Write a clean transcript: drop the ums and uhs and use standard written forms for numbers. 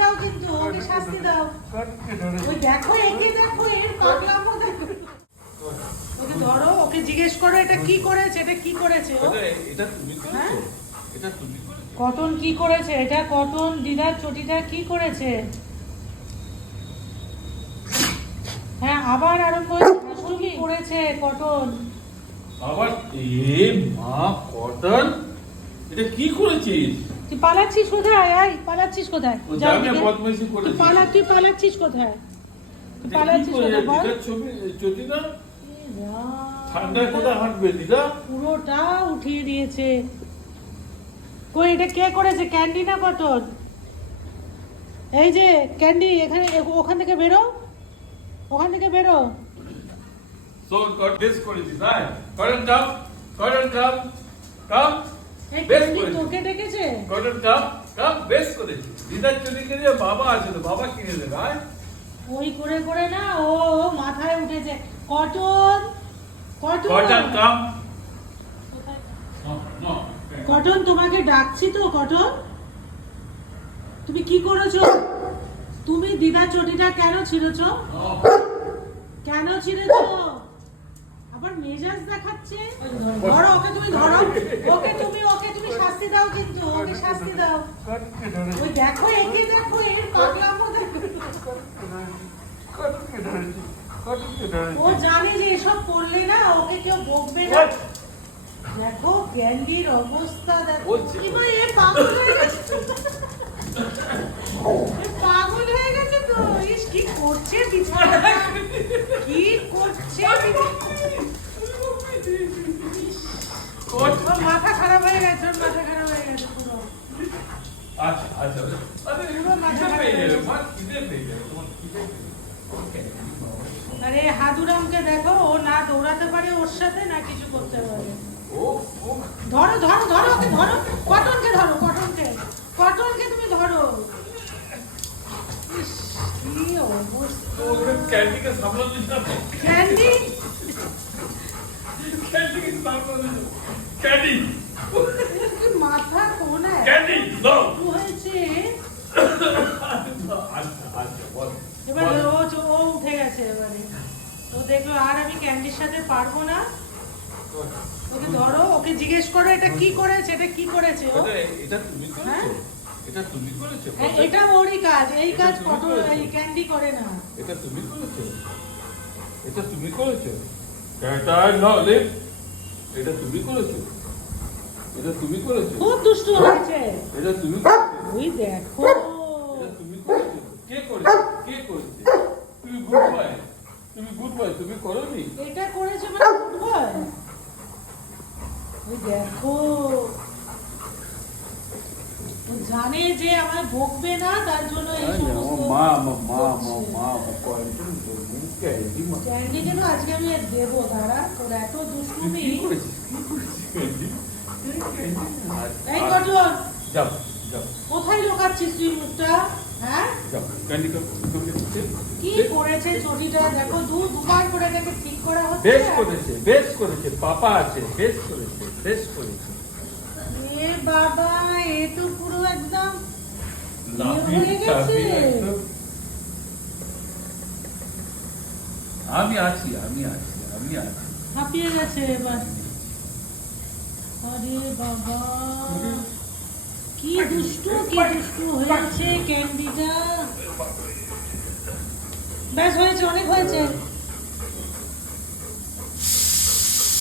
দাও কিন্তু, ওকে শাস্তি দাও। ওই দেখো, একে দেখো, এর পাগলামো দেখো। ওকে ধরো, ওকে জিজ্ঞেস করো এটা কি করেছে, এটা কি করেছে ও? এটা তুমি করেছো? এটা তুমি করেছো? কটন কি করেছে? এটা কটন দিদার চটিটা কি করেছে? হ্যাঁ, আবার আরম্ভ হয়েছে। কি করেছে কটন? আবার মা কটন, এটা কি করেছিস? তুই পালাচ্ছিস কোথায়? আয়, পালাচ্ছিস কোথায়? ও জানে বদমাইশি করেছিস। তুই পালাচ্ছিস কোথায়? তুই পালাচ্ছিস কোথায় বল? দিদার ছবি চটি না ঠান্ডায় কোথায় হাঁটবে দিদা? পুরোটা উঠিয়ে দিয়েছে। কই, এটা কে করেছে? ক্যান্ডি না কটন? এই যে ক্যান্ডি, এখানে ওখান থেকে বেরো, ওখান থেকে বেরো। So got this করেছিস, আয় কটন কাম, কটন কাম, কাম এই বেশ ক্যান্ডি করেছিস। তোকে ডেকেছে? কটন কাম, কাম বেশ করেছিস। দিদার চটি কিনে বাবা আছে তো, বাবা কিনে দেবে। আয় ওই করে করে না ও মাথায় উঠেছে। কটন, কটন, কটন কাম। কটন তোমাকে ডাকছি তো। কটন, তুমি কি করেছো? তুমি দিদা চটিটা কেন ছিঁড়েছো? কেন ছিঁড়েছো? আবার মেজাজ দেখাচ্ছে। ধরো ওকে, তুমি ধরো ওকে তুমি শাস্তি দাও কিন্তু, ওকে শাস্তি দাও। ওই দেখো, একে দেখো, এর পাগলামো দেখো। ও জানে যে এসব করলে না ওকে কেউ বকবে না। দেখো ক্যান্ডির অবস্থা দেখো। কি ভাই, এ পাগল হয়ে গেছে। পাগল হয়ে গেছে তো। ইস, কি করছে বিছানা, কি করছে ওর মাথা খারাপ হয়ে গেছে, ওর মাথা খারাপ হয়ে গেছে পুরো। আচ্ছা আচ্ছা, আরে পুরো মাথা খারাপ হয়ে গেছে। আরে হাদুরামকে দেখো, ও না দৌড়াতে পারে ওর সাথে, না কিছু করতে পারে। ধরো ধরো ধরো, ওকে ধরো, কটনকে ধরো, কটনকে তুমি ধরো। ইস, কি অবস্থা। ক্যান্ডিকে সামলাতে যাবে। ক্যান্ডি, ক্যান্ডিকে সামলাতে যাবে। ক্যান্ডি, কি মাথা কোনায় ক্যান্ডি নো কি হয়েছে? আচ্ছা আচ্ছা বল। এবার ও উঠে গেছে। এবারে তো দেখলো আর আমি ক্যান্ডির সাথে পারবো না। ওকে ধরো, ওকে জিজ্ঞেস করো এটা কি করেছে, এটা কি করেছে ও? এটা তুমি করেছো? এটা তুমি করেছো? এটা ওরই কাজ, এই কাজ কটন, এই ক্যান্ডি করে না। এটা তুমি করেছো? এটা তুমি করেছো? এটা নো লিভ। এটা তুমি করেছো? এটা তুমি করেছো? খুব দুষ্টু হয়েছে। এটা তুমি করেছো? ওই দেখো, এটা তুমি করেছো? কে করেছে? কে করেছে? তুমি গুড বয়, তুমি গুড বয়, তুমি করোনি? এটা করেছে মানে ফুটবল। ওই দেখো, ও জানে যে আমায় বকবে না, তার জন্য এই সমস্ত ক্যান্ডিকে তো আজকে আমি দেবো। দাঁড়া, তোর এত দুষ্টুমি। এই কটন, যাও যাও কোথায় লুকাচ্ছিস তুই মুখটা? হ্যাঁ, যাও ক্যান্ডি কি করেছে চটিটা দেখো, দুবার করে এটাকে ঠিক করা হচ্ছে। বেশ করেছে, বেশ করেছে, পাপা আছে, বেশ করেছে, বেশ করেছে। এ বাবা, এ তো পুরো একদম লাফিয়ে চাপিয়ে একদম। আমি আছি, আমি আছি, আমি আছি। হাঁপিয়ে গেছে এবার। আরে বাবা, কি দুষ্টু হয়েছে ক্যান্ডিটা। ব্যাস হয়েছে, অনেক হয়েছে।